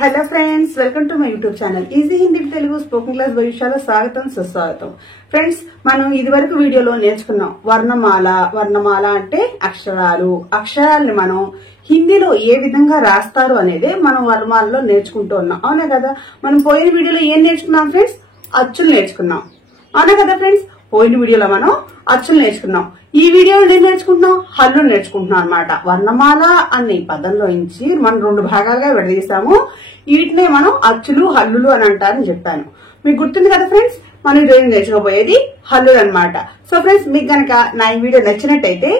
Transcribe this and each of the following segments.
Hello friends, welcome to my YouTube channel easy Hindi Telugu spoken class భవిష్యాలో స్వాగతం సుస్వాగతం. Friends, మనం ఇదివరకు వీడియోలో నేర్చుకున్నాం వర్ణమాల. వర్ణమాల అంటే అక్షరాలని మనం హిందీలో ఏ విధంగా రాస్తారు అనేది మనం వర్ణమాలలో నేర్చుకుంటూ ఉన్నాం. అవునా కదా? మనం పోయిన వీడియోలో ఏం నేర్చుకున్నాం ఫ్రెండ్స్? అచ్చులు నేర్చుకున్నాం. అవునా కదా ఫ్రెండ్స్? పోయిన వీడియోలో మనం అచ్చులు నేర్చుకున్నాం. ఈ వీడియోలో ఏం నేర్చుకుంటున్నాం? హల్లులు నేర్చుకుంటున్నాం అన్నమాట. వర్ణమాల అనే పదంలో నుంచి మనం రెండు భాగాలుగా విడదీసాము. వీటినే మనం అచ్చులు హల్లులు అని అంటారని చెప్పాను. మీకు గుర్తుంది కదా ఫ్రెండ్స్? మనం ఈరోజు నేర్చుకోబోయేది హల్లులు అన్నమాట. సో ఫ్రెండ్స్, మీకు గనక నా ఈ వీడియో నచ్చినట్టయితే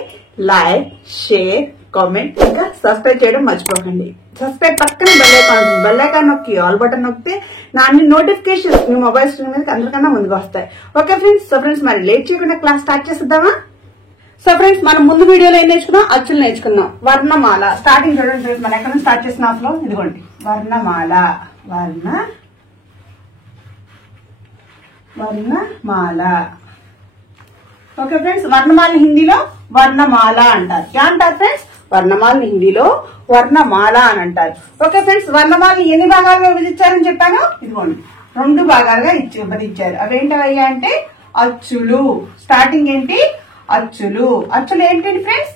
లైక్, షేర్, కామెంట్, ఇంకా సబ్స్క్రైబ్ చేయడం మర్చిపోకండి. సబ్స్క్రైబ్ పక్కనే బెల్ ఐకాన్ నొక్కి ఆల్ బటన్ నొక్కితే నా అన్ని నోటిఫికేషన్స్ మీ మొబైల్ స్క్రీన్ మీద అందరికన్నా ముందుకు వస్తాయి. Okay friends? సో ఫ్రెండ్స్, మరి లేట్ చేయకుండా క్లాస్ స్టార్ట్ చేద్దామా? సో ఫ్రెండ్స్, మనం ముందు వీడియోలో ఏం నేర్చుకున్నాం? అచ్చులు నేర్చుకున్నాం. వర్ణమాల స్టార్టింగ్ చూడండి ఫ్రెండ్స్. మనం ఎక్కడ నుంచి స్టార్ట్ చేసిన అసలు ఇదిగోండి, వర్ణమాల. వర్ణమాల. ఓకే ఫ్రెండ్స్, వర్ణమాల హిందీలో వర్ణమాల అంటారు. ఏమంటారు ఫ్రెండ్స్? వర్ణమాలని హిందీలో వర్ణమాల అని అంటారు. ఓకే ఫ్రెండ్స్, వర్ణమాలని ఎన్ని భాగాలుగా విభజించారని చెప్పాను? ఇదిగోండి, రెండు భాగాలుగా విభజించారు. అవేంటవయ్యా అంటే అచ్చులు. స్టార్టింగ్ ఏంటి? అచ్చులు. అచ్చులు ఏంటండి ఫ్రెండ్స్?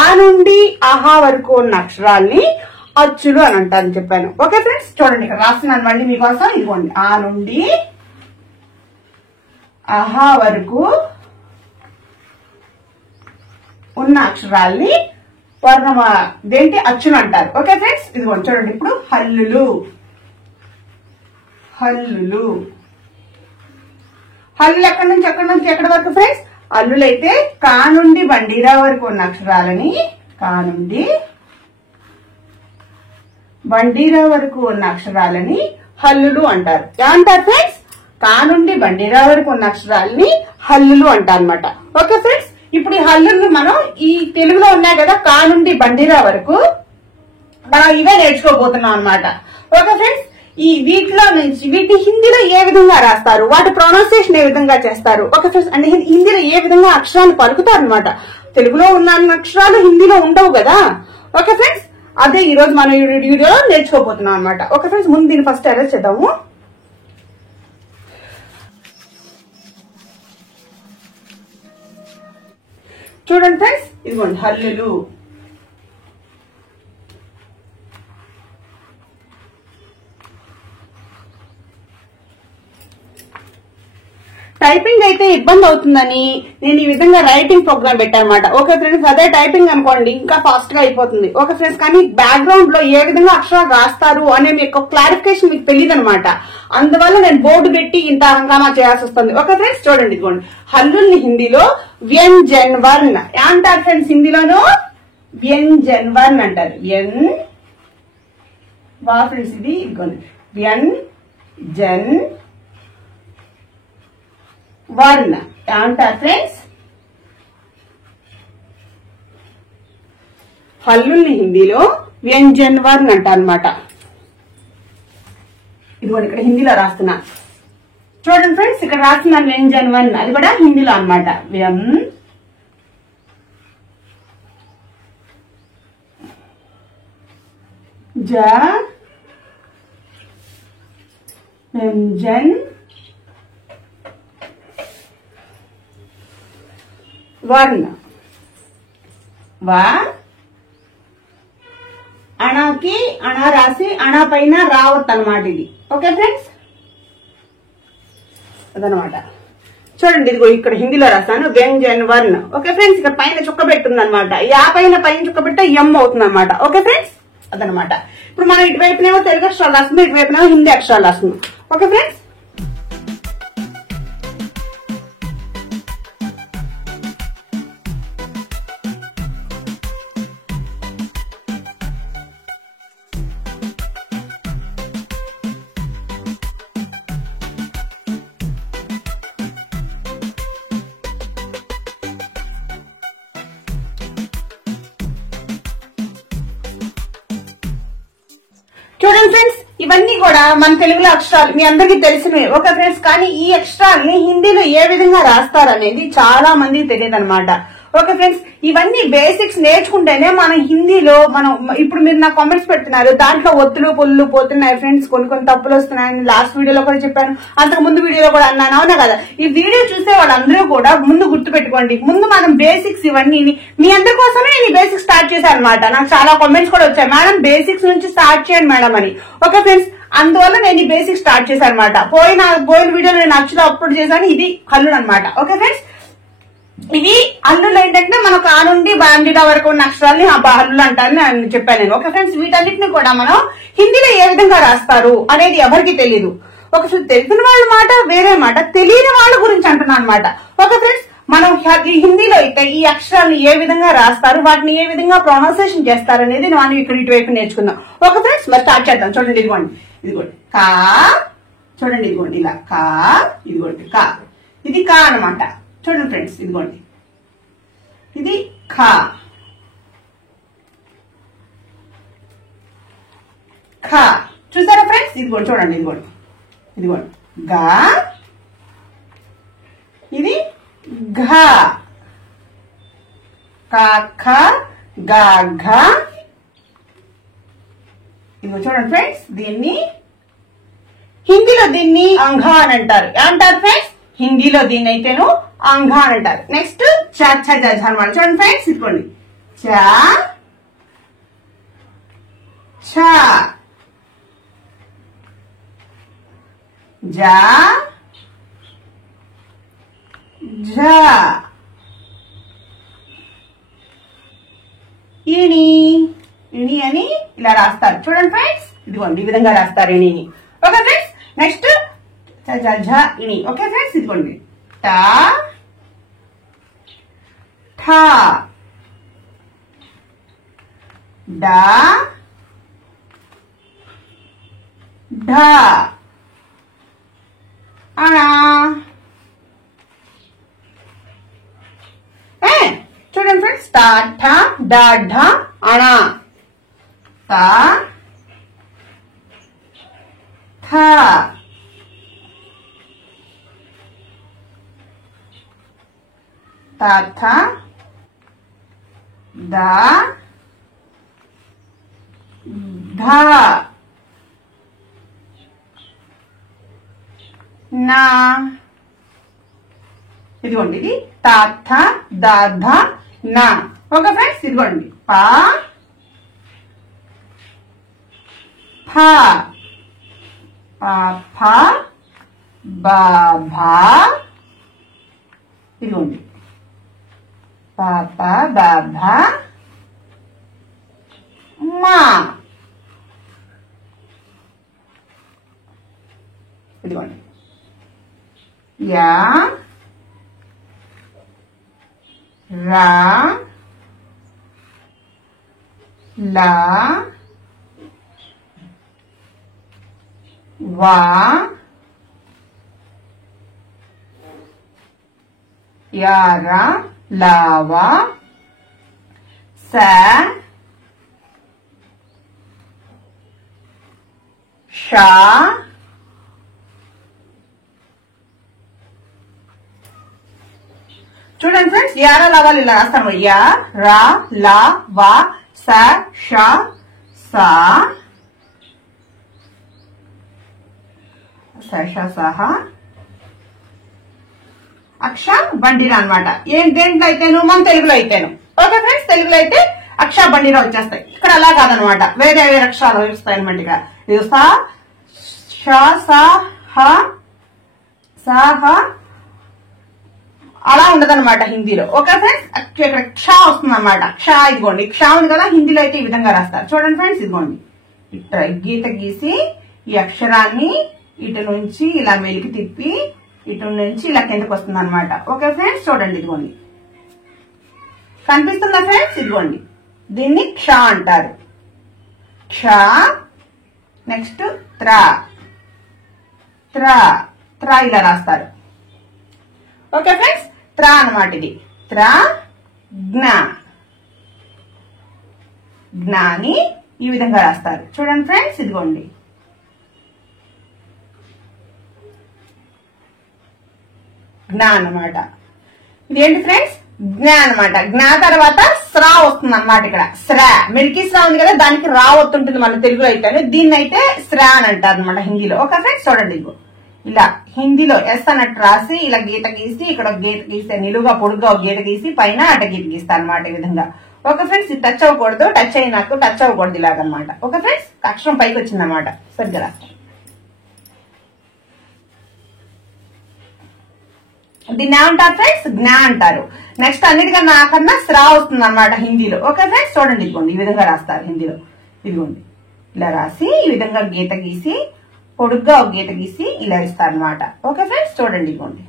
ఆ నుండి ఆహా వరకు ఉన్న అక్షరాల్ని అచ్చులు అని అంటారని చెప్పాను. ఓకే ఫ్రెండ్స్, చూడండి ఇక్కడ రాస్తున్నాను మళ్ళీ మీకోసం. ఇదిగోండి, ఆ నుండి ఆహా వరకు ఉన్న అక్షరాల్ని దేంటి? అచ్చులు అంటారు. ఓకే ఫ్రెండ్స్, ఇదిగోండి చూడండి. ఇప్పుడు హల్లులు. హల్లులు ఎక్కడి నుంచి ఎక్కడి వరకు ఫ్రెండ్స్? హల్లులైతే కా నుండి బండిరా వరకు ఉన్న అక్షరాలని, కా నుండి బండిరా వరకు ఉన్న అక్షరాలని హల్లులు అంటారు. ఏమంటారు ఫ్రెండ్స్? కా నుండి బండిరా వరకు ఉన్న అక్షరాలని హల్లులు అంటారు అనమాట. ఓకే ఫ్రెండ్స్, ఇప్పుడు ఈ హల్లులు మనం ఈ తెలుగులో ఉన్నాయి కదా, కా నుండి బండిరా వరకు మనం ఇవే నేర్చుకోబోతున్నాం అనమాట. ఓకే ఫ్రెండ్స్, వీటిలో నుంచి వీటిని హిందీలో ఏ విధంగా రాస్తారు, వాటి ప్రొనౌన్సియేషన్ ఏ విధంగా చేస్తారు. ఓకే ఫ్రెండ్స్, అంటే హిందీలో ఏ విధంగా అక్షరాలు పలుకుతారు అనమాట. తెలుగులో ఉన్న అక్షరాలు హిందీలో ఉండవు కదా. ఓకే ఫ్రెండ్స్, అదే ఈ రోజు మనం ఈ వీడియోలో నేర్చుకోబోతున్నాం అనమాట. ఓకే ఫ్రెండ్స్, ముందు దీన్ని ఫస్ట్ అరేంజ్ చేద్దాము. చూడండి ఫ్రెండ్స్, ఇదిగోండి హల్లులు. టైపింగ్ అయితే ఇబ్బంది అవుతుందని నేను ఈ విధంగా రైటింగ్ ప్రోగ్రామ్ పెట్టానమాట. ఓకే ఫ్రెండ్స్, అదే టైపింగ్ అనుకోండి ఇంకా ఫాస్ట్ గా అయిపోతుంది. ఓకే ఫ్రెండ్స్, కానీ బ్యాక్గ్రౌండ్ లో ఏ విధంగా అక్షరాలు రాస్తారు అనే మీకు క్లారిఫికేషన్ మీకు తెలియదు అనమాట. అందువల్ల నేను బోర్డు పెట్టి ఇంత హంగామా చేయాల్సి వస్తుంది. ఓకే ఫ్రెండ్స్, చూడండి ఇదిగోండి, హల్లుల్ని హిందీలో వ్యంజన్ వర్ణ అంటారు ఫ్రెండ్స్. హిందీలోనూ వ్యంజన్ వర్ణ అంటారు. ఫ్రెండ్స్, ఇది ఇదిగోండి వ్యంజన్ వర్ణ అంటారు ఫ్రెండ్స్. హల్లుల్ని హిందీలో వ్యంజన్ వర్ణ అంటారు అనమాట. ఇదిగోండి ఇక్కడ హిందీలో రాస్తున్నా చూడండి ఫ్రెండ్స్. ఇక్కడ రాస్తున్నాను వ్యంజన్ వర్ణ, అది కూడా హిందీలో అనమాట. వ్యంజన్ వర్ణ. అణాకి అణ రాసి అణ పైన రావత్ అనమాట ఇది. ఓకే ఫ్రెండ్స్, అదనమాట. చూడండి ఇదిగో ఇక్కడ హిందీలో రాస్తాను వ్యంజన్ వర్ణ. ఓకే ఫ్రెండ్స్, ఇక్కడ పైన చుక్క పెట్టుంది అనమాట. పైన చుక్క పెట్ట ఎం అవుతుంది అనమాట. ఓకే ఫ్రెండ్స్, అదనమాట. ఇప్పుడు మనం ఇటువైపునేమో తెలుగు అక్షరాలు రాస్తున్నాం, ఇటువైపునేమో హిందీ అక్షరాలు రాస్తున్నాం. ఓకే ఫ్రెండ్స్, చూడండి ఫ్రెండ్స్, ఇవన్నీ కూడా మన తెలుగులో అక్షరాలు మీ అందరికీ తెలిసినవి. ఓకే ఫ్రెండ్స్, కానీ ఈ అక్షరాల్ని హిందీలో ఏ విధంగా రాస్తారనేది చాలా మందికి తెలియదు అనమాట. ఓకే ఫ్రెండ్స్, ఇవన్నీ బేసిక్స్ నేర్చుకుంటేనే మనం హిందీలో మనం ఇప్పుడు మీరు నా కామెంట్స్ పెడుతున్నారు, దాంట్లో ఒత్తులు పొల్లు పోతున్నాయి ఫ్రెండ్స్, కొన్ని తప్పులు వస్తున్నాయని లాస్ట్ వీడియోలో కూడా చెప్పాను, అంతకు ముందు వీడియోలో కూడా అన్నాను, అవునా కదా? ఈ వీడియో చూసే వాళ్ళందరూ కూడా ముందు గుర్తు పెట్టుకోండి, ముందు మనం బేసిక్స్ ఇవన్నీ మీ అందరి కోసమే ఈ బేసిక్స్ స్టార్ట్ చేశాను అనమాట. నాకు చాలా కామెంట్స్ కూడా వచ్చాయి, మేడం బేసిక్స్ నుంచి స్టార్ట్ చేయండి మేడం అని. ఓకే ఫ్రెండ్స్, అందువల్ల నేను ఈ బేసిక్స్ స్టార్ట్ చేశాను అనమాట. పోయిన వీడియో నేను అచ్చులో అప్లోడ్ చేశాను, ఇది హల్లుడు అనమాట. ఓకే ఫ్రెండ్స్, ఇవి హల్లులు ఏంటంటే మనకు ఆ నుండి బాండిడా వరకు ఉన్న అక్షరాలని హల్లులు అంటారని నేను చెప్పాను నేను. ఓకే ఫ్రెండ్స్, వీటన్నిటిని కూడా మనం హిందీలో ఏ విధంగా రాస్తారు అనేది ఎవరికి తెలియదు. ఒకసారి తెలిసిన వాళ్ళ మాట వేరే మాట, తెలియని వాళ్ళ గురించి అంటున్నాను అనమాట. ఓకే ఫ్రెండ్స్, మనం హిందీలో అయితే ఈ అక్షరాలను ఏ విధంగా రాస్తారు, వాటిని ఏ విధంగా ప్రొనౌన్సియేషన్ చేస్తారు అనేది మనం ఇక్కడ ఇటువైపు నేర్చుకుందాం. ఓకే ఫ్రెండ్స్, మరి స్టార్ట్ చేద్దాం. చూడండి, ఇదిగోండి కా, చూడండి ఇదిగోండి ఇలా కా, ఇదిగోండి కా, ఇది కా అనమాట. చూడండి ఫ్రెండ్స్, ఇదిగోండి ఇది ఖా, ఖా చూసారా ఫ్రెండ్స్? ఇదిగోండి చూడండి, ఇదిగోండి గా, ఇది ఘా, కా ఖా గా ఘా. ఇదిగో చూడండి ఫ్రెండ్స్, దీన్ని హిందీలో దీన్ని అంఘా అని అంటారు. ఏమంటారు ఫ్రెండ్స్? హిందీలో దీన్ని అయితేను అంఘా అని అంటారు. నెక్స్ట్ చ ఛ జ ఝ అనమాట. చూడండి ఫ్రెండ్స్, ఇదిగోండి చ ఛ జ ఝ ఇని, ఇని అని ఇలా రాస్తారు. చూడండి ఫ్రెండ్స్, ఇదిగోండి ఈ విధంగా రాస్తారు ఇనిని. ఓకే ఫ్రెండ్స్, నెక్స్ట్ ఝ ఇని. ఓకే ఫ్రెండ్స్, ఇదిగోండి టా ఠా డా ఢా అనా. చూడండి ఫ్రెండ్స్, టా ఠా డా ఢా అనా, తా థా తా థా దా ధా నా. ఇదిగోండి ఇది తా థా దా ధా నా. ఓకే ఫ్రెండ్స్, ఇదిగోండి పా ఫా, పా ఫా బా భా. ఇదిగోండి పా పా బా భా మా. ఇదిగోండి యా రా లా వా యారా లావా సా షా చూడండి ఫ్రెండ్స్, యారా లావాలు ఇలా రాస్తాము. యా రా లా వా సా షా సా సహ అక్ష బండిరా అనమాట. దేంట్లో అయితేను, మన తెలుగులో అయితేను. ఓకే ఫ్రెండ్స్, తెలుగులో అయితే అక్ష బండిరా వచ్చేస్తాయి. ఇక్కడ అలా కాదనమాట, వేరే వేరే అక్షరాలు వస్తాయి అనమాట. ఇక సా షా సా హ సా హ అలా ఉండదన్నమాట హిందీలో. ఓకే ఫ్రెండ్స్, ఇక్కడ క్ష వస్తుంది అనమాట. క్ష, ఇదిగోండి క్ష ఉంది కదా, హిందీలో అయితే ఈ విధంగా రాస్తారు. చూడండి ఫ్రెండ్స్, ఇదిగోండి ఇట్లా గీత గీసి ఈ అక్షరాన్ని ఇటు నుంచి ఇలా మెలికి తిప్పి ఇటు నుంచి ఇలా కిందకు వస్తుంది అనమాట. ఓకే ఫ్రెండ్స్, చూడండి ఇదిగోండి కనిపిస్తుందా ఫ్రెండ్స్? ఇదిగోండి దీన్ని క్ష అంటారు. క్ష. నెక్స్ట్ త్రా, త్రా త్రా ఇలా రాస్తారు. ఓకే ఫ్రెండ్స్, త్రా అన్నమాట. ఇది త్రా జ్ఞ, జ్ఞాని ఈ విధంగా రాస్తారు. చూడండి ఫ్రెండ్స్, ఇదిగోండి జ్ఞా అన్నమాట. ఇదేంటి ఫ్రెండ్స్? జ్ఞ అనమాట. జ్ఞ తర్వాత స్రా వస్తుంది అనమాట. ఇక్కడ స్రా, మిల్కీ స్రా ఉంది కదా, దానికి రా వస్తుంటుంది మన తెలుగులో అయితే, దీన్ని అయితే స్రా అని అంటారు అనమాట హిందీలో. ఓకే ఫ్రెండ్స్ చూడండి, ఇగో ఇలా హిందీలో ఎస్ అన్నట్టు రాసి ఇలా గీత గీసి, ఇక్కడ గీత గీస్తే నిలువుగా పొడుగ్గా ఒక గీత గీసి పైన అడ్డ గీత గీస్తా అనమాట ఈ విధంగా. ఓకే ఫ్రెండ్స్, ఇది టచ్ అవ్వకూడదు, టచ్ అయినాక టచ్ అవ్వకూడదు ఇలాగనమాట. ఓకే ఫ్రెండ్స్, అక్షరం పైకి వచ్చింది అనమాట. సరిగ్గా దీన్ని ఏమంటారు ఫ్రెండ్స్? జ్ఞ అంటారు. నెక్స్ట్ అన్నిటికన్నా నాకన్నా స్రా వస్తుంది అనమాట హిందీలో. ఓకే ఫ్రెండ్స్ చూడండి, ఇదిగోండి ఈ విధంగా రాస్తారు హిందీలో. ఇదిగోండి ఇలా రాసి ఈ విధంగా గీత గీసి పొడుగ్గా ఒక గీత గీసి ఇలా ఇస్తారు అనమాట. ఓకే ఫ్రెండ్స్ చూడండి, ఇదిగోండి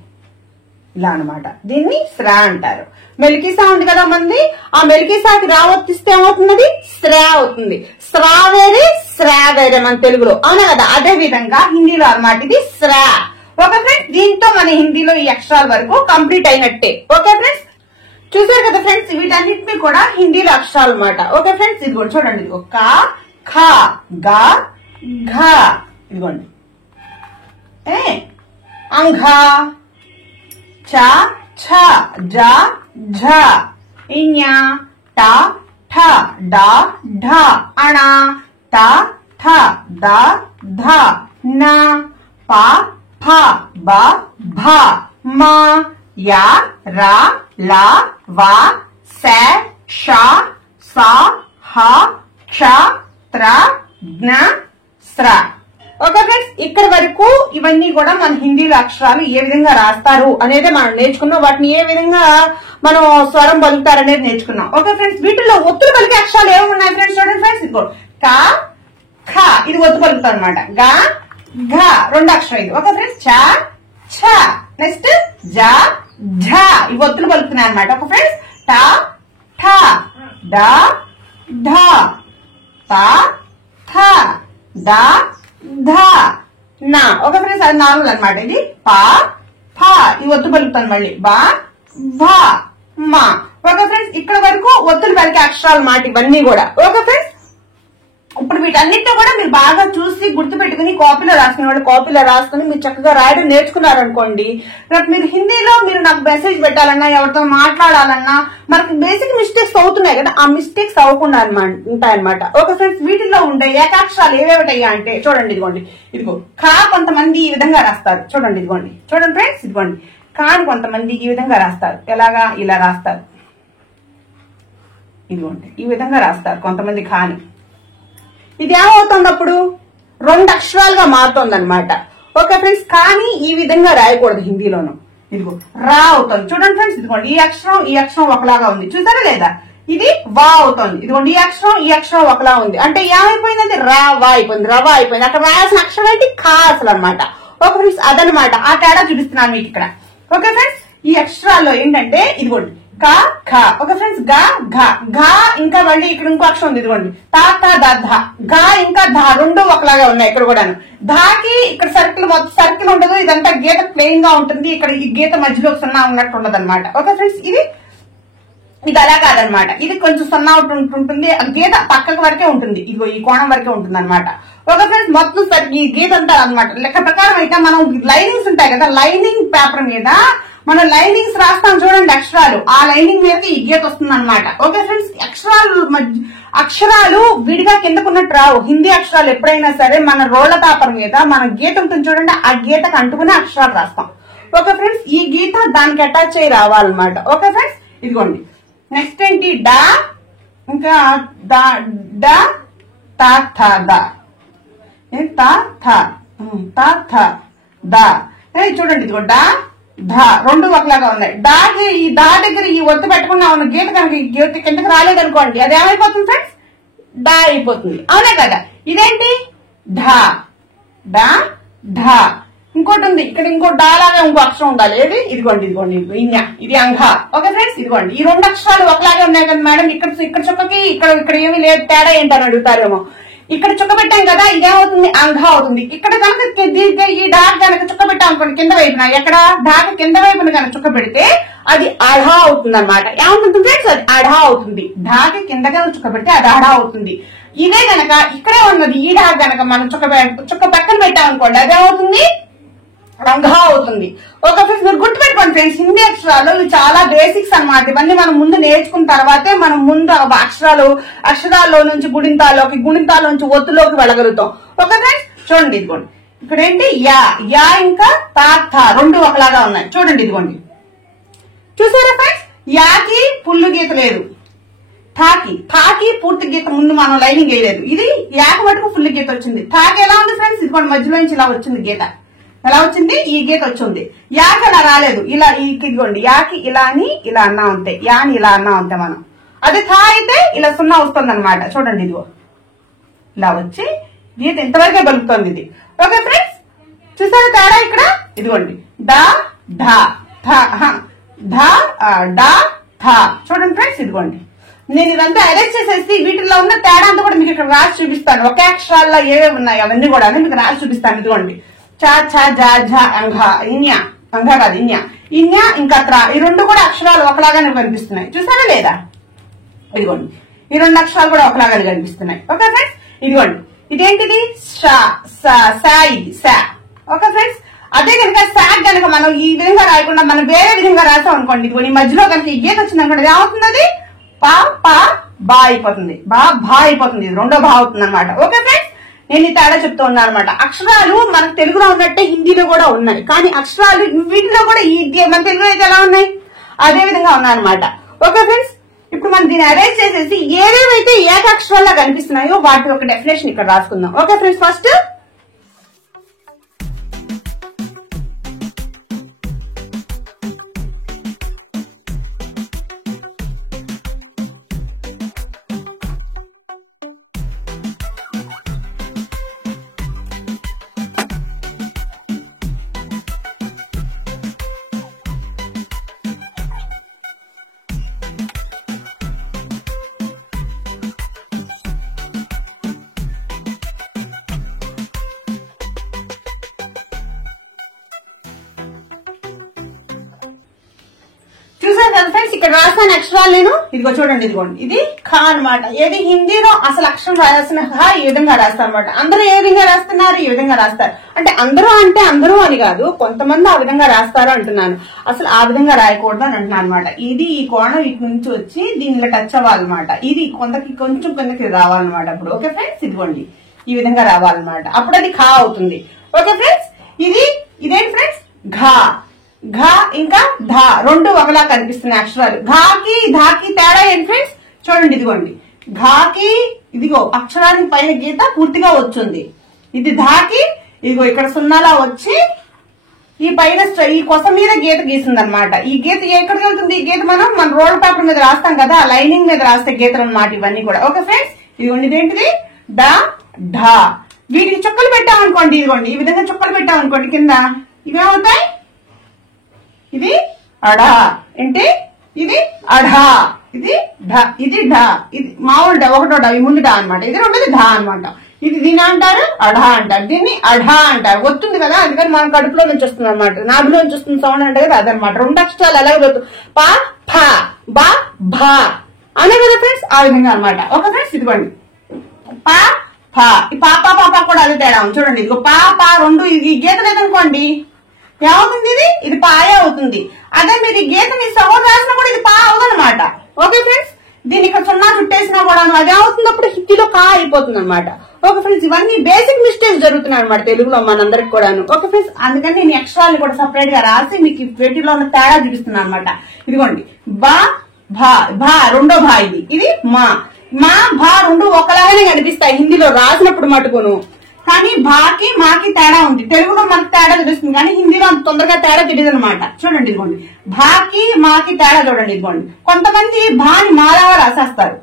ఇలా అనమాట. దీన్ని స్రా అంటారు. మెలికీసా ఉంది కదా మంది, ఆ మెలికీసాకి రా వర్తిస్తే ఏమవుతుంది? స్రా అవుతుంది. స్రా వేరే స్రా వేరే మన తెలుగులో, అవునా కదా? అదే విధంగా హిందీలో అనమాట ఇది స్రా. ఓకే ఫ్రెండ్స్, దీంతో మన హిందీలో ఈ అక్షరాల వరకు కంప్లీట్ అయినట్టే. ఓకే ఫ్రెండ్స్, చూసారు కదా ఫ్రెండ్స్, వీటన్నిటిని కూడా హిందీలో అక్షరాలు అనమాట. ఓకే ఫ్రెండ్స్, ఇది కూడా చూడండి, ఇదిగో కా, ఖా, గా, ఘా, ఇదిగోండి అంఘా, చా, ఛ, జా, ఝ, ఇన్యా, టా, ఠ, డా, ఢ, అణ, తా, థ, దా, ధ, నా, పా, ఫ, బ, భ, మ, యా, రా, లా, వా, స, ష, స, హ, క్ష, త్ర, జ్ఞ, స్ర. ఓకే ఫ్రెండ్స్, ఇక్కడ వరకు ఇవన్నీ కూడా మన హిందీలో అక్షరాలు ఏ విధంగా రాస్తారు అనేది మనం నేర్చుకున్నాం. వాటిని ఏ విధంగా మనం స్వరం పలుకుతారు అనేది నేర్చుకున్నాం. ఓకే ఫ్రెండ్స్, వీటిలో ఒత్తులు పలికే అక్షరాలు ఏమి ఉన్నాయి ఫ్రెండ్స్? చూడండి ఫ్రెండ్స్, ఇదిగో కా, ఖ ఇది ఒత్తు పలుకుతాం అనమాట. గా, ఘ రెండు అక్షరం ఇది. ఓకే ఫ్రెండ్స్, చ, ఛ, నెక్స్ట్ జ, ఝ ఇవి ఒత్తులు పలుకుతున్నాయి అనమాట. ఓకే ఫ్రెండ్స్, ట, ఠ, డ, ఢ, త, థ, ద, ధ, నా. ఓకే ఫ్రెండ్స్, అది నార్మల్ అనమాట. ఇది పా, ఫ ఈ ఒత్తు పలుకుతాను మళ్ళీ. బా, భ, మా. ఓకే ఫ్రెండ్స్, ఇక్కడ వరకు ఒత్తులు పలికే అక్షరాలు మాట ఇవన్నీ కూడా. ఓకే ఫ్రెండ్స్, ఇప్పుడు వీటన్నిటిని కూడా మీరు బాగా చూసి గుర్తు పెట్టుకుని కాపీలో రాసుకునే వాళ్ళు కాపీలో రాసుకుని మీరు చక్కగా రాయడం నేర్చుకున్నారనుకోండి, రేపు మీరు హిందీలో మీరు నాకు మెసేజ్ పెట్టాలన్నా, ఎవరితో మాట్లాడాలన్నా మనకు బేసిక్ మిస్టేక్స్ అవుతున్నాయి కదా, ఆ మిస్టేక్స్ అవ్వకుండా ఉంటాయన్నమాట. ఓకే ఫ్రెండ్స్, వీటిలో ఉండే ఏకాక్షరాలు ఏవేమిటయ్యా అంటే చూడండి, ఇదిగోండి ఇదిగో కా కొంతమంది ఈ విధంగా రాస్తారు. చూడండి ఇదిగోండి, చూడండి ఫ్రెండ్స్, ఇదిగోండి కాని కొంతమంది ఈ విధంగా రాస్తారు. ఎలాగా? ఇలా రాస్తారు. ఇదిగోండి ఈ విధంగా రాస్తారు కొంతమంది కాని. ఇది ఏమవుతుంది? అప్పుడు రెండు అక్షరాలుగా మారుతుంది అనమాట. ఓకే ఫ్రెండ్స్, కానీ ఈ విధంగా రాయకూడదు హిందీలోను. ఇదిగో రా అవుతుంది. చూడండి ఫ్రెండ్స్, ఇదిగోండి ఈ అక్షరం ఒకలాగా ఉంది, చూసారా లేదా? ఇది వా అవుతుంది. ఇదిగోండి ఈ అక్షరం ఒకలా ఉంది. అంటే ఏమైపోయిందంటే రా వా అయిపోయింది, రవా అయిపోయింది. అక్కడ రాయాల్సిన అక్షరం ఏంటి? ఖా అసలు అనమాట. ఓకే ఫ్రెండ్స్, అదనమాట ఆ తేడా చూపిస్తున్నాను మీకు ఇక్కడ. ఓకే ఫ్రెండ్స్, ఈ అక్షరాల్లో ఏంటంటే ఇదిగోండి కా, ఖ. ఓకే ఫ్రెండ్స్, గా, ఘ, ఘ ఇంకా మళ్ళీ ఇక్కడ ఇంకో అక్షరం ఉంది. ఇదిగోండి తా, థ, ద, ధ, ఘ ఇంకా ధ రెండు ఒకలాగా ఉన్నాయి ఇక్కడ కూడాను. ధాకి ఇక్కడ సర్కిల్ ఉండదు, ఇదంతా గీత ప్లెయిన్ గా ఉంటుంది. ఇక్కడ ఈ గీత మధ్యలో సున్నా ఉన్నట్టు ఉండదు అనమాట. ఓకే ఫ్రెండ్స్, ఇది అలా కాదనమాట. ఇది కొంచెం సున్నా ఉంటుంది, గీత పక్కకు వరకే ఉంటుంది, ఇదిగో ఈ కోణం వరకే ఉంటుంది అనమాట. ఓకే ఫ్రెండ్స్, మొత్తం ఈ గీత అంటారు అనమాట. లెక్క ప్రకారం అయితే మనం లైనింగ్స్ ఉంటాయి కదా, లైనింగ్ పేపర్ మీద మనం లైనింగ్స్ రాస్తాం చూడండి అక్షరాలు, ఆ లైనింగ్ మీద ఈ గీత వస్తుంది అనమాట. ఓకే ఫ్రెండ్స్, అక్షరాలు విడిగా కిందకున్నట్టు రావు. హిందీ అక్షరాలు ఎప్పుడైనా సరే మన రోళ్ల పేపర్ మీద మన గీత ఉంటుంది చూడండి, ఆ గీతకు అంటుకునే అక్షరాలు రాస్తాం. ఓకే ఫ్రెండ్స్, ఈ గీత దానికి అటాచ్ అయ్యి రావాలన్నమాట. ఓకే ఫ్రెండ్స్, ఇదిగోండి నెక్స్ట్ ఏంటి? డా ఇంకా దా, డ, తా, థ, ద, తా, థ, తా, థ, ద. చూడండి ఇదిగో డా, ధ రెండు ఒకలాగా ఉన్నాయి. డాకి ఈ దా దగ్గర ఈ ఒత్తు పెట్టుకున్నా ఉన్న గీత కనుక ఈ గీత కిందకి రాలేదనుకోండి, అది ఏమైపోతుంది ఫ్రెండ్స్? డా అయిపోతుంది, అవునా కదా? ఇదేంటి? ఢ, డా, ఢ. ఇంకోటి ఉంది ఇక్కడ, ఇంకో డా లాగా ఇంకో అక్షరం ఉండాలి. ఏది? ఇదిగోండి ఇన్య, ఇది అంఘ. ఓకే ఫ్రెండ్స్, ఇదిగోండి ఈ రెండు అక్షరాలు ఒకలాగే ఉన్నాయి కదా మేడం, ఇక్కడ చుక్కకి ఇక్కడ ఏమీ లేదు, తేడా ఏంటని అడుగుతారేమో. ఇక్కడ చుక్క పెట్టాం కదా, ఇదేమవుతుంది? అంఘ అవుతుంది. ఇక్కడ కనుక ఈ డాక్ కనుక చుక్క పెట్టాం అనుకోండి కింద వైపున, ఎక్కడ డాక్ కింద వైపున కనుక చుక్క పెడితే అది అఢా అవుతుంది అనమాట. ఏమవుతుంది ఫ్రెండ్స్? అది అఢా అవుతుంది. డాకి కింద కనుక చుక్క పెడితే అది అఢా అవుతుంది. ఇదే గనక ఇక్కడే ఉన్నది ఈ డాక్ గనక మనం చుక్క పక్కన పెట్టాం అనుకోండి, అదేమవుతుంది? ఘా అవుతుంది. ఓకే ఫ్రెండ్స్, మీరు గుర్తుపెట్టుకోండి ఫ్రెండ్స్, హిందీ అక్షరాలు ఇవి చాలా బేసిక్స్ అన్నమాట. ఇవన్నీ మనం ముందు నేర్చుకున్న తర్వాతే మనం ముందు అక్షరాల్లో నుంచి గుణింతాల నుంచి ఒత్తులోకి వెళ్ళగలుగుతాం. ఓకే ఫ్రెండ్స్, చూడండి ఇదిగోండి ఇక్కడ ఏంటి యా ఇంకా తా రెండు ఒకలాగా ఉన్నాయి. చూడండి ఇదిగోండి, చూసారా ఫ్రెండ్స్, యాకి పుల్లు గీత లేదు, థాకి పూర్తి గీత ముందు మనం లైనింగ్ వేయలేదు. ఇది యాకి మటుకు ఫుల్ గీత వచ్చింది. థాకి ఎలా ఉంది ఫ్రెండ్స్, ఇదిగోండి మధ్యలో నుంచి ఇలా వచ్చింది గీత. ఎలా వచ్చింది, ఈ గీత వచ్చింది. యాకి అలా రాలేదు, ఇలా ఇదిగోండి యాకి ఇలా అని ఇలా అన్నా అంతే, యాని ఇలా అన్నా అంతే మనం. అదే థా అయితే ఇలా సున్నా వస్తుంది అనమాట. చూడండి ఇదిగో ఇలా వచ్చి గీత ఇంతవరకే బలుపుతుంది ఇది. ఓకే ఫ్రెండ్స్, చూసారు తేడా ఇక్కడ, ఇదిగోండి డా ఢా డా థా. చూడండి ఫ్రెండ్స్, ఇదిగోండి నేను ఇదంతా అరేంజ్ చేసేసి వీటిల్లో ఉన్న తేడా అంతా కూడా మీకు ఇక్కడ రాసి చూపిస్తాను. ఒకే అక్షరాల్లో ఏవేవి ఉన్నాయి అవన్నీ కూడా మీకు రాసి చూపిస్తాను. ఇదిగోండి చా ఛా జా ఝా అంఘా ఇన్యా, అంఘా కాదు ఇన్యా, ఇన్యా ఇంకా త్రా, ఈ రెండు కూడా అక్షరాలు ఒకలాగానే కనిపిస్తున్నాయి. చూసారా లేదా, ఇదిగోండి ఈ రెండు అక్షరాలు కూడా ఒకలాగానే కనిపిస్తున్నాయి. ఓకే ఫ్రెండ్స్, ఇదిగోండి ఇదేంటిది సాయి సా. ఓకే ఫ్రెండ్స్, అదే కనుక సాగ్ కనుక మనం ఈ విధంగా రాయకుండా మనం వేరే విధంగా రాసాం అనుకోండి, ఇదిగోండి ఈ మధ్యలో కనుక ఈ గీత వచ్చింది అనుకోండి, ఏమవుతుంది, అది బా అయిపోతుంది, భా అయిపోతుంది, ఇది రెండో భా అవుతుంది అనమాట. ఓకే ఫ్రెండ్స్, నేను ఈ తేడా చెప్తూ ఉన్నాను అనమాట. అక్షరాలు మనకు తెలుగులో ఉన్నట్టే హిందీలో కూడా ఉన్నాయి, కానీ అక్షరాలు వీటిలో కూడా మన తెలుగులో అయితే ఎలా ఉన్నాయి అదే విధంగా ఉన్నాయన్నమాట. ఓకే ఫ్రెండ్స్, ఇప్పుడు మనం దీన్ని అరేంజ్ చేసేసి ఏవేవైతే ఏకాక్షరాల్లో కనిపిస్తున్నాయో వాటి ఒక డెఫినేషన్ ఇక్కడ రాసుకుందాం. ఓకే ఫ్రెండ్స్, ఫస్ట్ ఫ్రెండ్స్ ఇక్కడ రాసిన అక్షరాలు నేను ఇదిగో చూడండి, ఇదిగోండి ఇది ఖా అనమాట. ఏది హిందీలో అసలు అక్షరం రాసిన ఖా ఈ విధంగా రాస్తారు అనమాట. అందరూ ఏ విధంగా రాస్తున్నారు, ఈ విధంగా రాస్తారు. అంటే అందరూ అని కాదు, కొంతమంది ఆ విధంగా రాస్తారు అంటున్నాను. అసలు ఆ విధంగా రాయకూడదు అని అంటున్నాను అనమాట. ఇది ఈ కోణం ఇటు నుంచి వచ్చి దీనిలో టచ్ అవ్వాలన్నమాట. ఇది కొంచెం కిందకి రావాలన్నమాట. అప్పుడు ఓకే ఫ్రెండ్స్, ఇదిగోండి ఈ విధంగా రావాలన్నమాట. అప్పుడు అది ఖా అవుతుంది. ఓకే ఫ్రెండ్స్, ఇదేంటి ఫ్రెండ్స్, ఘా ఇంకా ధా రెండు ఒకలా కనిపిస్తున్నాయి అక్షరాలు. ధాకి తేడా ఏంటి ఫ్రెండ్స్, చూడండి ఇదిగోండి ఘాకి ఇదిగో అక్షరానికి పైన గీత పూర్తిగా వచ్చింది. ఇది ధాకి ఇదిగో ఇక్కడ సున్నాలా వచ్చి ఈ పైన ఈ కొస మీద గీత గీసింది అనమాట. ఈ గీత ఎక్కడికి వెళ్తుంది, ఈ గీత మన రోల్ పేపర్ మీద రాస్తాం కదా, ఆ లైనింగ్ మీద రాస్తే గీతలు అనమాట ఇవన్నీ కూడా. ఓకే ఫ్రెండ్స్, ఇదిగోండి ఇదేంటిది డా ఢా. వీటికి చుక్కలు పెట్టామనుకోండి, ఇదిగోండి ఈ విధంగా చుక్కలు పెట్టామనుకోండి కింద, ఇవేమవుతాయి, ఇది అడా ఏంటి, ఇది అఢా, ఇది ఢ, ఇది ఢ, ఇది మామూలు ఢ ఒకటో ఢ, ఈ ముందు ఢ అనమాట. ఇది రెండోది ఢ అనమాట. ఇది దీని అంటారు అఢా అంటారు, దీన్ని అఢా అంటారు. వస్తుంది కదా, అందుకని మనం కడుపులో నుంచి వస్తుంది అనమాట, నాభిలో నుంచి వస్తుంది సౌండ్ అంటే కదా అదనమాట. రెండు అక్షరాలు ఎలాగ వస్తుంది, పా ఫా బా భా అనే కదా ఫ్రెండ్స్, ఆ విధంగా అనమాట. ఓకే ఫ్రెండ్స్, ఇదిగోండి పా ఫా, ఈ పాపా పాపా కూడా అదే తేడా ఉంది. చూడండి ఇదిగో పా పా రెండు, ఇది గీత లేదనుకోండి ఏమవుతుంది, ఇది పాయ అవుతుంది. అదే మీరు ఈ గీత మీ సగం రాసినా కూడా ఇది పా అవదనమాట. ఓకే ఫ్రెండ్స్, దీన్ని ఇక్కడ సున్నా చుట్టేసినా కూడా అది ఏమవుతుంది, అప్పుడు హిందీలో కా అయిపోతుంది అనమాట. ఓకే ఫ్రెండ్స్, ఇవన్నీ బేసిక్ మిస్టేక్స్ జరుగుతున్నాయి అనమాట తెలుగులో మనందరికి కూడాను. ఓకే ఫ్రెండ్స్, అందుకని నేను అక్షరాలను కూడా సపరేట్ గా రాసి మీకు వీటిలో ఉన్న తేడా చూపిస్తున్నాను అనమాట. ఇదిగోండి బా భా, భా రెండో భా, ఇది మా భా రెండు ఒకలాగానే కనిపిస్తాయి హిందీలో రాసినప్పుడు మటుకును. కానీ భాకి మాకి తేడా ఉంది. తెలుగులో మనకు తేడా తెలుస్తుంది, కానీ హిందీలో అంత తొందరగా తేడా తెలియదు అనమాట. చూడండి ఇదిగోండి భాకి మాకి తేడా చూడండి. ఇదిగోండి కొంతమంది భాని మాలాగా రాసేస్తారు,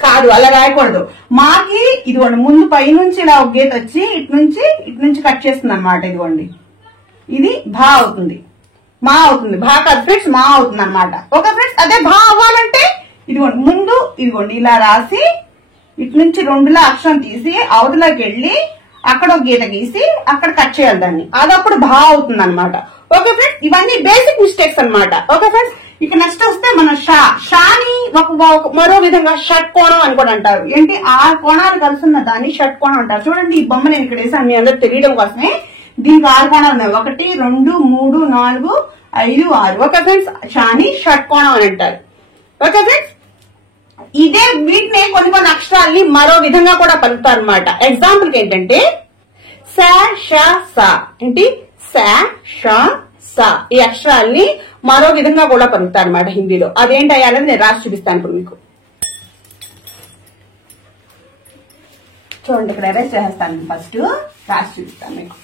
కాదు అలా రాయకూడదు. మాకి ఇదిగోండి ముందు పైనుంచి ఇలా ఒక గీత వచ్చి ఇటు నుంచి కట్ చేస్తుంది అనమాట. ఇదిగోండి ఇది భా అవుతుంది, మా అవుతుంది. భా కాదు ఫ్రెండ్స్, మా అవుతుంది అనమాట. ఓకే ఫ్రెండ్స్, అదే భా అవ్వాలంటే ఇదిగోండి ముందు ఇదిగోండి ఇలా రాసి ఇటు నుంచి రెండులా అక్షరం తీసి అవతలకి వెళ్ళి అక్కడ ఒక గీత గీసి అక్కడ కట్ చేయాలి దాన్ని, అదప్పుడు భా అవుతుంది అనమాట. ఓకే ఫ్రెండ్స్, ఇవన్నీ బేసిక్ మిస్టేక్స్ అనమాట. ఓకే ఫ్రెండ్స్, ఇక నెక్స్ట్ వస్తే మన షాని మరో విధంగా షట్కోణం అని కూడా అంటారు. ఏంటి, ఆ కోణాలు కలుసున్న దాన్ని షట్కోణం అంటారు. చూడండి ఈ బొమ్మ నేను ఇక్కడ వేసాను మీ అందరూ తెలియడం కోసమే. దీనికి 6 కోణాలు ఉన్నాయి. 1 2 3 4 5 6. ఓకే ఫ్రెండ్స్, షాని షట్కోణం అని అంటారు. ఓకే ఫ్రెండ్స్, ఇదే వీటిని కొన్ని అక్షరాల్ని మరో విధంగా కూడా పలుకుతారు అనమాట. ఎగ్జాంపుల్ ఏంటంటే స ష స ఏంటి స ష స ఈ అక్షరాల్ని మరో విధంగా కూడా పలుకుతారు అనమాట హిందీలో. అదేంటయ్యాలని నేను రాసి చూపిస్తాను ఇప్పుడు మీకు. చూడండి, ఇక్కడ అరెస్ట్ చేస్తాను. ఫస్ట్ రాసి చూపిస్తాను మీకు.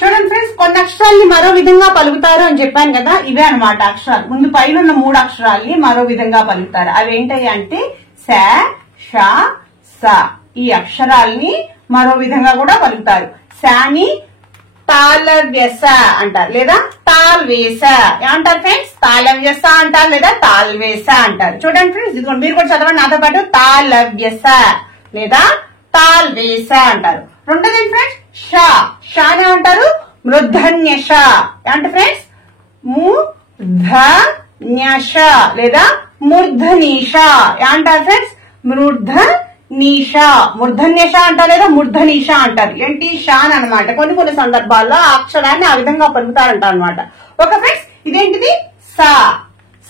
చూడండి ఫ్రెండ్స్, కొన్ని అక్షరాల్ని మరో విధంగా పలుకుతారు అని చెప్పాను కదా, ఇవే అనమాట అక్షరాలు. ముందు పైన ఉన్న 3 అక్షరాల్ని మరో విధంగా పలుకుతారు. అవి ఏంటయ్యా అంటే స ష స ఈ అక్షరాల్ని మరో విధంగా కూడా పలుకుతారు. సాని తాళవ్యస అంటారు, లేదా తాల్వేస ఏమంటారు ఫ్రెండ్స్? తాళవ్యస అంటారు, లేదా తాల్వేస అంటారు. చూడండి ఫ్రెండ్స్, ఇదిగోండి మీరు కూడా చదవండి నాతో పాటు. తాళవ్యస లేదా తాల్వేస అంటారు. రెండోది ఫ్రెండ్స్ ష షానే అంటారు మృద్ధన్యష అంటే ఫ్రెండ్స్ మూర్ధన్యష లేదా మూర్ధనీష అంటారు ఫ్రెండ్స్. మూర్ధనీష మూర్ధన్యష అంటారు లేదా మూర్ధనీష అంటారు. ఏంటి షాన్ అనమాట. కొన్ని సందర్భాల్లో ఆ అక్షరాన్ని ఆ విధంగా పలుకుతారంట అనమాట. ఓకే ఫ్రెండ్స్, ఇదేంటిది సా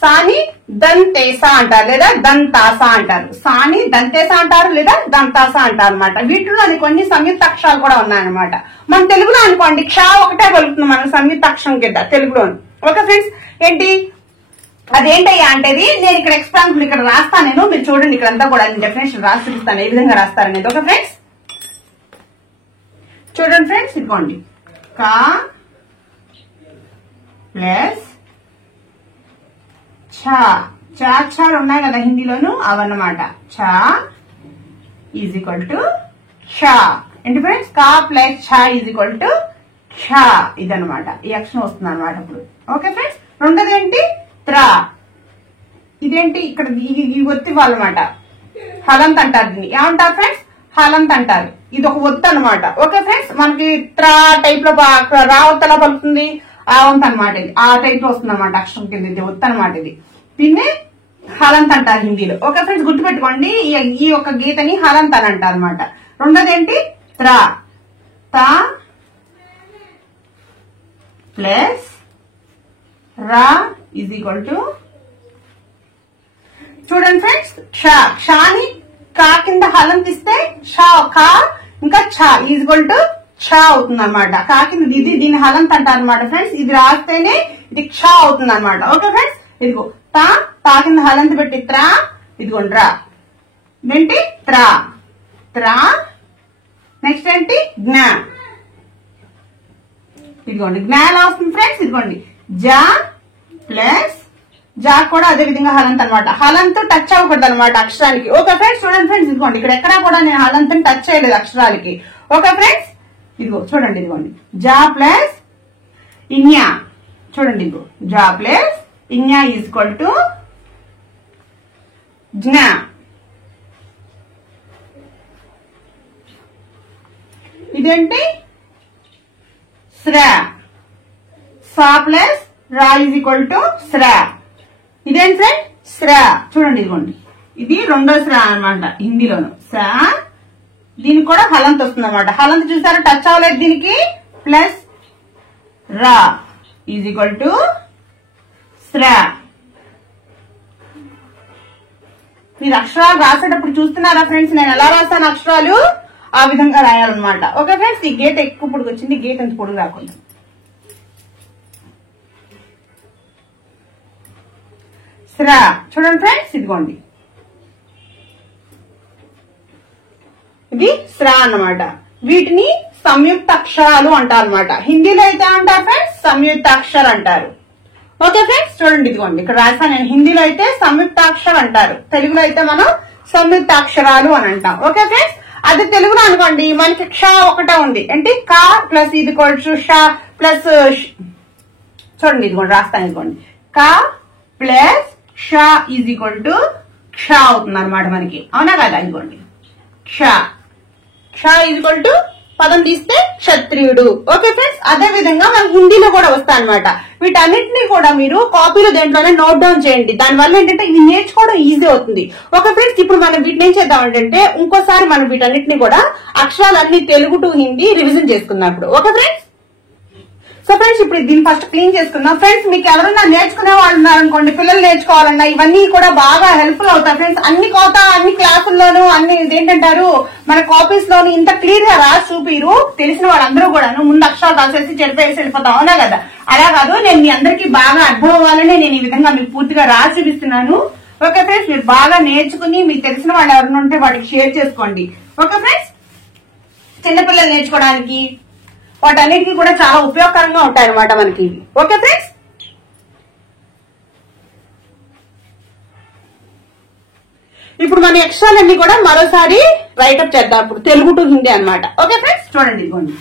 సాని దంతేస అంటారు లేదా దంతాస అంటారు. సాని దంతేస అంటారు లేదా దంతాస అంటారు అనమాట. వీటిలో కొన్ని సంయుక్త అక్షరాలు కూడా ఉన్నాయన్నమాట. మన తెలుగులో అనుకోండి క్ష ఒకటే పలుకుతుంది మనం సంయుక్త అక్షరం కింద తెలుగులో. ఓకే ఫ్రెండ్స్, ఏంటి అదేంటయ్యా అంటే నేను ఇక్కడ ఎగ్జాంపుల్ ఇక్కడ రాస్తాను నేను, మీరు చూడండి ఇక్కడ అంతా కూడా నేను డెఫినేషన్ రాసి చూపిస్తాను ఏ విధంగా రాస్తారనేది. ఓకే ఫ్రెండ్స్, చూడండి ఫ్రెండ్స్, ఇదిగోండి కా ప్లస్ ఛ అక్షరాలు ఉన్నాయి కదా హిందీలోను, అవన్నమాట. ఛ ఈజ్ ఈక్వల్ టు క్ష. ఏంటి ఫ్రెండ్స్? కా ప్లస్ ఛ ఈజ్ ఈక్వల్ టు క్ష. ఇదనమాట ఈ అక్షరం వస్తుంది అనమాట ఇప్పుడు. ఓకే ఫ్రెండ్స్, రెండోది ఏంటి త్ర. ఇదేంటి ఇక్కడ ఈ ఒత్తి వాళ్ళనమాట, హలంత్ అంటారు దీన్ని. ఏమంటారు ఫ్రెండ్స్? హలంత్ అంటారు. ఇది ఒక ఒత్తు అనమాట. ఓకే ఫ్రెండ్స్, మనకి త్ర టైప్ లో రావత్తలా పలుకుతుంది, ఆవంత్ అనమాట. ఇది ఆ టైప్ లో వస్తుంది అనమాట అక్షరం కింద. ఇది ఒత్తు అనమాట. ఇది దీన్ని హలంత్ అంటారు హిందీలో. ఓకే ఫ్రెండ్స్, గుర్తుపెట్టుకోండి ఈ యొక్క గీతని హలంత్ అని అంటారు అనమాట. రెండోది ఏంటి త్ర. త ప్లస్ రా ఈజ్ ఈక్వల్ టు చూడండి ఫ్రెండ్స్ క్ష. క్షాని కా కింద హలంత్ ఇస్తే కా ఇంకా ఛ ఈజ్ ఈక్వల్ టు క్ష అవుతుంది అనమాట. కా కింద ఇది దీన్ని హలంత్ అంటారు అనమాట ఫ్రెండ్స్. ఇది రాస్తేనే ఇది క్ష అవుతుంది అనమాట. ఓకే ఫ్రెండ్స్, ఇదిగో తా కింద హలంత్ పెట్టి త్ర, ఇదిగోండి రా. ఇదేంటి త్ర. నెక్స్ట్ ఏంటి జ్ఞ. ఇదిగోండి జ్ఞ ఎలా వస్తుంది ఫ్రెండ్స్? ఇదిగోండి జ ప్లస్ జా కూడా అదే విధంగా హలంత్ అనమాట. హలంత్ టచ్ అవ్వకూడదు అనమాట అక్షరానికి. ఓకే ఫ్రెండ్స్, చూడండి ఫ్రెండ్స్, ఇదిగోండి ఇక్కడ ఎక్కడా కూడా నేను హలంత్ టచ్ చేయలేదు అక్షరాలకి. ఓకే ఫ్రెండ్స్, ఇదిగో చూడండి, ఇదిగోండి జా ప్లస్ ఇన్యా. చూడండి, ఇదిగో జా ప్లస్ ఇన్యా ఈజ్ ఈక్వల్ టు జ్ఞ. ఇదేంటి శ్ర. సా ప్లస్ రా ఈజ్ ఈక్వల్ టు శ్ర. ఇదేంటి ఫ్రెండ్? శ్ర. చూడండి, ఇదిగోండి ఇది రెండో శ్ర అనమాట హిందీలోను. స దీనికి కూడా హలంత్ వస్తుంది అనమాట. హలంత్ చూసారా టచ్ అవ్వలేదు దీనికి. ప్లస్ రా ఈజ్ ఈక్వల్ టు శ్ర. మీరు అక్షరాలు రాసేటప్పుడు చూస్తున్నారా ఫ్రెండ్స్ నేను ఎలా రాస్తాను అక్షరాలు? ఆ విధంగా రాయాలన్నమాట. ఓకే ఫ్రెండ్స్, ఈ గీత ఎక్కువ పొడుగు వచ్చింది, గీత ఎంత పొడుగు రాకుండా. శ్ర చూడండి ఫ్రెండ్స్, ఇదిగోండి ఇది శ్రా అన్నమాట. వీటిని సంయుక్త అక్షరాలు అంటారు అనమాట. హిందీలో అయితే అంటారు ఫ్రెండ్స్ సంయుక్తాక్షర అంటారు. ఓకే ఫ్రెండ్స్, చూడండి ఇదిగోండి ఇక్కడ రాసాను నేను. హిందీలో అయితే సంయుక్తాక్షర అంటారు, తెలుగులో అయితే మనం సంయుక్తాక్షరాలు అని అంటాం. ఓకే ఫ్రెండ్స్, అదే తెలుగులో అనుకోండి మనకి క్ష ఒకటే ఉంది, అంటే క ప్లస్ ఇది ష ప్లస్ చూడండి ఇదిగోండి రాస్తాను ఇదిగోండి క ప్లస్ ష ఈజ్ ఈక్వల్ టు క్ష అవుతుంది అనమాట మనకి. అవునా కదా? ఇదిగోండి క్ష ఈజ్ ఈక్వల్ టు పదం తీస్తే క్షత్రియుడు. ఓకే ఫ్రెండ్స్, అదే విధంగా మనకు హిందీలో కూడా వస్తాయి అనమాట. వీటన్నిటిని కూడా మీరు కాపీలో దేంట్లోనే నోట్ డౌన్ చేయండి. దానివల్ల ఏంటంటే ఇది నేర్చుకోవడం ఈజీ అవుతుంది. ఓకే ఫ్రెండ్స్, ఇప్పుడు మనం వీటిని ఏం చేద్దాం అంటే ఇంకోసారి మనం వీటన్నిటిని కూడా అక్షరాలన్నీ తెలుగు టు హిందీ రివిజన్ చేసుకుందాం ఇప్పుడు. ఓకే ఫ్రెండ్స్, సో ఫ్రెండ్స్ ఇప్పుడు దీన్ని ఫస్ట్ క్లీన్ చేసుకుందాం. ఫ్రెండ్స్, మీకు ఎవరైనా నేర్చుకునే వాళ్ళు ఉన్నారనుకోండి, పిల్లలు నేర్చుకోవాలన్నా ఇవన్నీ కూడా బాగా హెల్ప్ఫుల్ అవుతాయి ఫ్రెండ్స్. అన్ని క్లాసుల్లోనూ అన్ని ఇదేంటంటారు మన కాపీస్ లోను ఇంత క్లియర్ గా రాసి చూపిరు. తెలిసిన వాళ్ళందరూ కూడా ముందు అక్షరాలు రాసేసి చెడిపేసి వెళ్ళిపోతాం. అవునా కదా? అలా కాదు, నేను మీ అందరికీ బాగా అర్థం అవ్వాలని నేను ఈ విధంగా మీకు పూర్తిగా రాసి చూపిస్తున్నాను. ఓకే ఫ్రెండ్స్, మీరు బాగా నేర్చుకుని మీకు తెలిసిన వాళ్ళు ఎవరైనా ఉంటే వాటికి షేర్ చేసుకోండి. ఓకే ఫ్రెండ్స్, చిన్నపిల్లలు నేర్చుకోవడానికి వాటన్నిటికీ కూడా చాలా ఉపయోగకరంగా ఉంటాయి అనమాట మనకి. ఓకే ఫ్రెండ్స్, ఇప్పుడు మన అక్షరాలన్నీ కూడా మరోసారి రైటప్ చేద్దాం. ఇప్పుడు తెలుగు టు హిందీ అనమాట. ఓకే ఫ్రెండ్స్, చూడండి ఇదిగోండి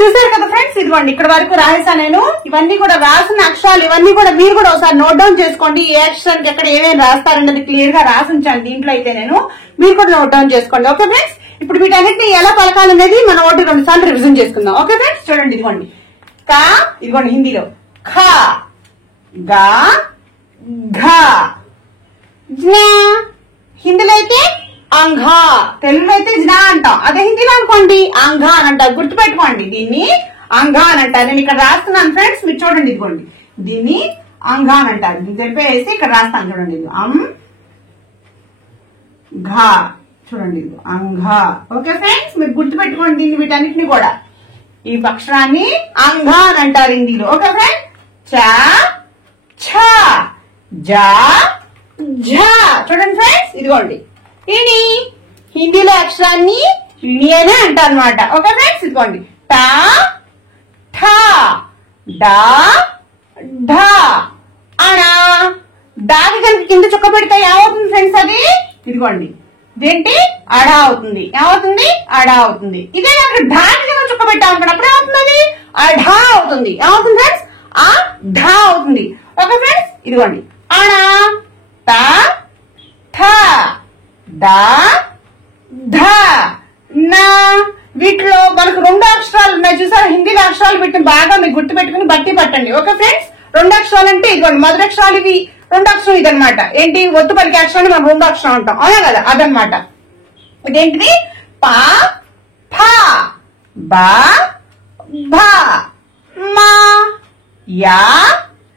చూసారు కదా ఫ్రెండ్స్, ఇదిగోండి ఇక్కడ వరకు రాసేసా నేను. ఇవన్నీ కూడా రాసిన అక్షరాలు ఇవన్నీ కూడా మీరు కూడా ఒకసారి నోట్ డౌన్ చేసుకోండి. ఏ అక్షరానికి ఎక్కడ ఏమేమి రాస్తారన్నది క్లియర్ గా రాసించాను దీంట్లో అయితే నేను. మీరు కూడా నోట్ డౌన్ చేసుకోండి. ఓకే ఫ్రెండ్స్, ఇప్పుడు వీటన్నిటిని ఎలా పలకాలనేది మనం 1-2 సార్లు రివిజన్ చేసుకుందాం. ఓకే ఫ్రెండ్స్, చూడండి ఇదిగోండి కా, ఇదిగోండి హిందీలో ఖ, గా, ఘ, జ్ఞ, హిందీలో అయితే అంఘ, తెలుగులో అయితే జ్ఞ అంటాం. అదే హిందీలో అనుకోండి అంఘ అని అంటారు. గుర్తుపెట్టుకోండి, దీన్ని అంఘ అని అంటారు. నేను ఇక్కడ రాస్తున్నాను ఫ్రెండ్స్, మీరు చూడండి ఇదిగోండి దీన్ని అంఘ అని అంటారు. దీన్ని తెలిపేసి ఇక్కడ రాస్తాను చూడండి, ఇది ఘ, చూడండి ఇది అంఘ. ఓకే ఫ్రెండ్స్, మీరు గుర్తుపెట్టుకోండి దీన్ని, వీటన్నిటిని కూడా ఈ అక్షరాన్ని అంఘ అని అంటారు హిందీలో. ఓకే ఫ్రెండ్స్, చ, ఛ, జ, ఝ. చూడండి ఫ్రెండ్స్, ఇదిగోండి ఇది హిందీలో అక్షరాన్ని లియనే అంటారు అనమాట. ఓకే ఫ్రెండ్స్, ఇదిగోండి ట, ఠ, డ, ఢ, అణ. డాకి కనుక కింద చుక్క పెడితే ఏమవుతుంది ఫ్రెండ్స్? అది ఇదిగోండి ఇదేంటి అడ అవుతుంది. ఏమవుతుంది? అడ అవుతుంది. ఇదే కనుక ఢాకి కనుక చుక్క పెట్టామనుకున్నప్పుడు ఏమవుతుంది? అఢ అవుతుంది. ఏమవుతుంది ఫ్రెండ్స్? ఆ ఢ అవుతుంది. ఓకే ఫ్రెండ్స్, ఇదిగోండి అణ, ట, ఠ, ద, ధ, న. వీటిలో మనకు 2 అక్షరాలు ఉన్నాయి చూసారు, హిందీలో అక్షరాలు వీటిని బాగా మీకు గుర్తు పెట్టుకుని బట్టి పట్టండి. ఓకే ఫ్రెండ్స్, 2 అక్షరాలు అంటే ఇదిగోండి మొదటి అక్షరాలు ఇవి, 2 అక్షరం ఇదనమాట. ఏంటి? ఒత్తు పలికే అక్షరాన్ని మనం 2 అక్షరం అంటాం. అవునా కదా? అదనమాట. ఇదేంటిది? ప, ఫ, బ, భ, మా, యా.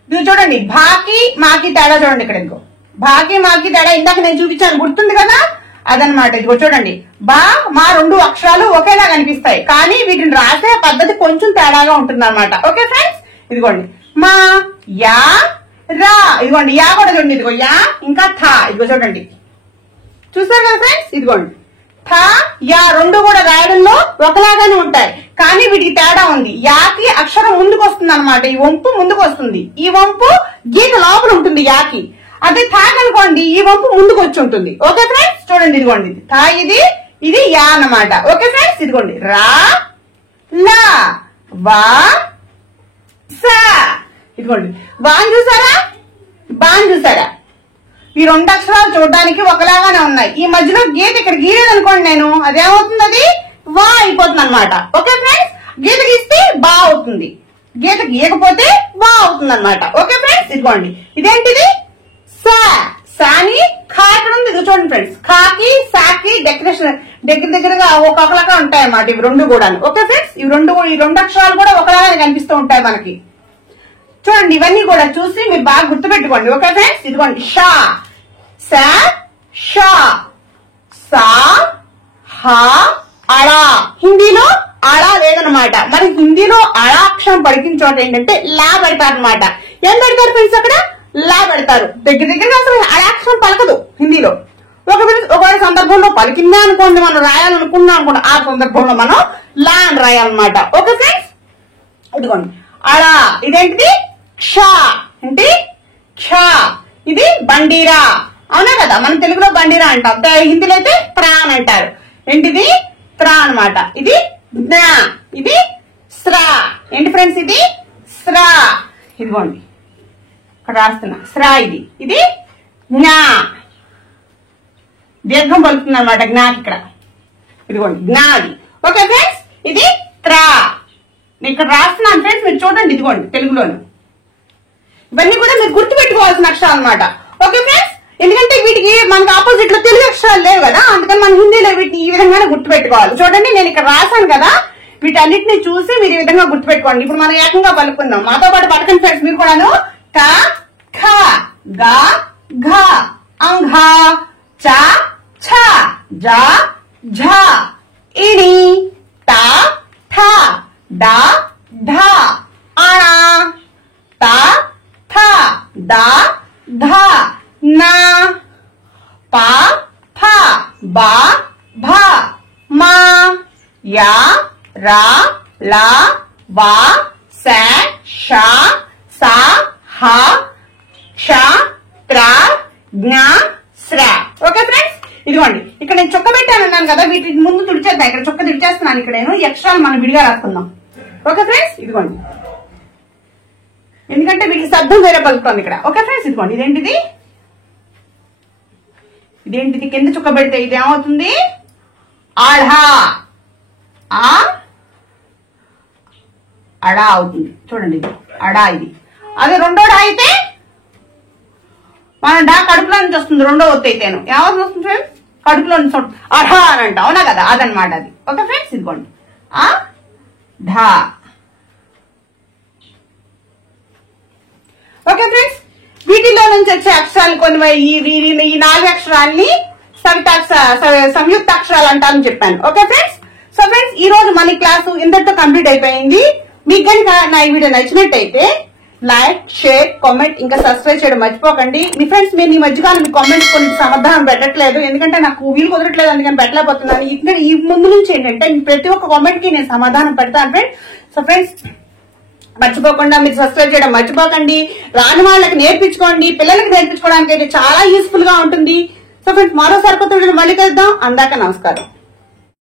ఇది చూడండి భాకి మాకి తేడా చూడండి. ఇక్కడ ఇంకో భాకి మాకి తేడా ఇందాక నేను చూపించాను, గుర్తుంది కదా? అదనమాట. ఇదిగో చూడండి, బా మా 2 అక్షరాలు ఒకేలా కనిపిస్తాయి, కానీ వీటిని రాసే పద్ధతి కొంచెం తేడాగా ఉంటుంది అనమాట. ఓకే ఫ్రెండ్స్, ఇదిగోండి మా, యా, రా. ఇదిగోండి యా కూడా చూడండి, ఇదిగో యా ఇంకా థా. ఇదిగో చూడండి చూసారు కదా ఫ్రెండ్స్, ఇదిగోండి థ యా రెండు కూడా రాయడంలో ఒకలాగానే ఉంటాయి, కానీ వీటికి తేడా ఉంది. యాకి అక్షరం ముందుకు వస్తుంది అనమాట, ఈ వంపు ముందుకు వస్తుంది, ఈ వంపు గీత లోపల ఉంటుంది యాకి. అదే థాక్ అనుకోండి, ఈ వంపు ముందుకు వచ్చి ఉంటుంది. ఓకే ఫ్రెండ్స్, చూడండి ఇదిగోండి థా, ఇది యా అన్నమాట. ఓకే ఫ్రెండ్స్, ఇదిగోండి రా లా వా సా, ఇదిగోండి బాగా చూసారా, బాగా చూసారా. ఈ రెండు అక్షరాలు చూడడానికి ఒకలాగానే ఉన్నాయి, ఈ మధ్యలో గీత ఇక్కడ గీయలేదు అనుకోండి నేను, అదేమవుతుంది, అది వా అయిపోతుంది అనమాట. ఓకే ఫ్రెండ్స్, గీత గీస్తే బా అవుతుంది, గీత గీయకపోతే వా అవుతుంది అనమాట. ఓకే ఫ్రెండ్స్, ఇదిగోండి ఇదేంటిది సా, సాని ఖా ఇక్కడ ఉంది, ఇది చూడండి ఫ్రెండ్స్, ఖాకి సాకి డెకరేషన్ దగ్గరగా ఒకలాగా ఉంటాయి అన్నమాట ఇవి రెండు కూడా. ఓకే ఫ్రెండ్స్, ఈ రెండు అక్షరాలు కూడా ఒకలాగానే కనిపిస్తూ ఉంటాయి మనకి. చూడండి ఇవన్నీ కూడా చూసి మీరు బాగా గుర్తుపెట్టుకోండి. ఓకే ఫ్రెండ్స్, ఇదిగోండి షా సా షా సా హా అడా. హిందీలో అడా లేదనమాట, మరి హిందీలో అడా అక్షరం పలికిన చోట ఏంటంటే లా పెడతారు అనమాట. ఏం పెడతారు ఫ్రెండ్స్, అక్కడ లా పెడతారు. దగ్గరగా అసలు అడాక్షరం పలకదు హిందీలో. ఒకవేళ సందర్భంలో పలికిందా అనుకోండి, మనం రాయాలనుకున్నాం అనుకోండి, ఆ సందర్భంలో మనం లా అని రాయాలన్నమాట. ఓకే ఫ్రెండ్స్, ఇదిగోండి అడా, ఇదేంటిది క్ష, ఏంటి క్ష, ఇది బండీరా, అవునా కదా, మనం తెలుగులో బండీరా అంటాం, హిందీలో అయితే త్రా అని అంటారు. ఏంటిది త్రా అనమాట. ఇది జ్ఞా, ఇది స్రా. ఏంటి ఫ్రెండ్స్, ఇది స్రా, ఇదిగోండి ఇక్కడ రాస్తున్నా స్రా, ఇది జ్ఞా, దీర్ఘం పలుకుతుంది అనమాట జ్ఞాకి ఇక్కడ, ఇదిగోండి జ్ఞాది. ఓకే ఫ్రెండ్స్, ఇది త్రా, నేను ఇక్కడ రాస్తున్నాను ఫ్రెండ్స్, మీరు చూడండి ఇదిగోండి తెలుగులోను. ఇవన్నీ కూడా మీరు గుర్తు పెట్టుకోవాల్సిన అక్షరాలు అనమాట. ఓకే ఫ్రెండ్స్, ఎందుకంటే వీటికి మనకి ఆపోజిట్ లో తెలుగు అక్షరాలు లేవు కదా, అందుకని మనం హిందీలో వీటిని ఈ విధంగానే గుర్తు పెట్టుకోవాలి. చూడండి నేను ఇక్కడ రాశాను కదా, వీటన్నిటిని చూసి మీరు ఈ విధంగా గుర్తు పెట్టుకోండి. ఇప్పుడు మనం ఏకంగా పలుకుందాం, మాతో పాటు పలకండి ఫ్రెండ్స్ మీరు కూడాను. ట ఖ గా ఘ అంఘ చ ఛ జ ఝ ఇని త థ డ ఢ అణ త థ ద ధ న ప ఫ బ భ మ యా రా లా వా స ష స హ క్ష త్ర జ్ఞ స్ర. ఓకే ఫ్రెండ్స్, ఇదిగోండి ఇక్కడ నేను చుక్క పెట్టాను అన్నాను కదా, వీటి ముందు తుడిచేద్దాం. ఇక్కడ చుక్క తుడిచేస్తున్నాను, ఇక్కడ నేను ఈ అక్షరాలు మనం విడిగా రాసుకుందాం. ఓకే ఫ్రెండ్స్, ఇదిగోండి ఎందుకంటే వీటికి శబ్దం వేరే పలుకుతుంది ఇక్కడ. ఓకే ఫ్రెండ్స్, ఇదిగోండి ఇదేంటిది కింద చుక్క పెడితే ఇది ఏమవుతుంది, ఆఢా, అడా అవుతుంది. చూడండి ఇది అడా, ఇది. అదే రెండో డా అయితే మన డా కడుపులో నుంచి వస్తుంది, రెండో ఒత్తి అయితేను ఏమవుతుంది వస్తుంది ఫ్రెండ్స్, కడుపులో నుంచి అఢా అని అంట, అవునా కదా, అదనమాట అది. ఓకే ఫ్రెండ్స్, ఇదిగోండి ఆ ఢా. ఓకే ఫ్రెండ్స్, వీటిలో నుంచి వచ్చే అక్షరాలు కొన్ని ఈ 4 అక్షరాలని సంయుక్త అక్షరాలు అంటారని చెప్పాను. ఓకే ఫ్రెండ్స్, సో ఫ్రెండ్స్ ఈ రోజు మన క్లాసు ఇంతటితో కంప్లీట్ అయిపోయింది. మీకు కనుక నా ఈ వీడియో నచ్చినట్టయితే లైక్, షేర్, కామెంట్, ఇంకా సబ్స్క్రైబ్ చేయడం మర్చిపోకండి. మీ ఫ్రెండ్స్ మీరు ఈ మధ్యకాలం మీ కామెంట్స్ కొన్ని సమాధానం పెట్టట్లేదు, ఎందుకంటే నాకు వీలు కుదరట్లేదు, అందుకని పెట్టలేకపోతున్నాను. ఇంకా ఈ ముందు నుంచి ఏంటంటే ప్రతి ఒక్క కామెంట్ కి నేను సమాధానం పెడతాను ఫ్రెండ్స్. సో ఫ్రెండ్స్ మర్చిపోకుండా మీరు సబ్స్క్రైబ్ చేయడం మర్చిపోకండి. రాని వాళ్ళకి నేర్పించుకోండి, పిల్లలకి నేర్పించుకోవడానికి అయితే చాలా యూస్ఫుల్ గా ఉంటుంది. సో ఫ్రెండ్స్ మరోసారి కొత్త వీడియో మళ్ళీ కలుద్దాం. అందాక నమస్కారం.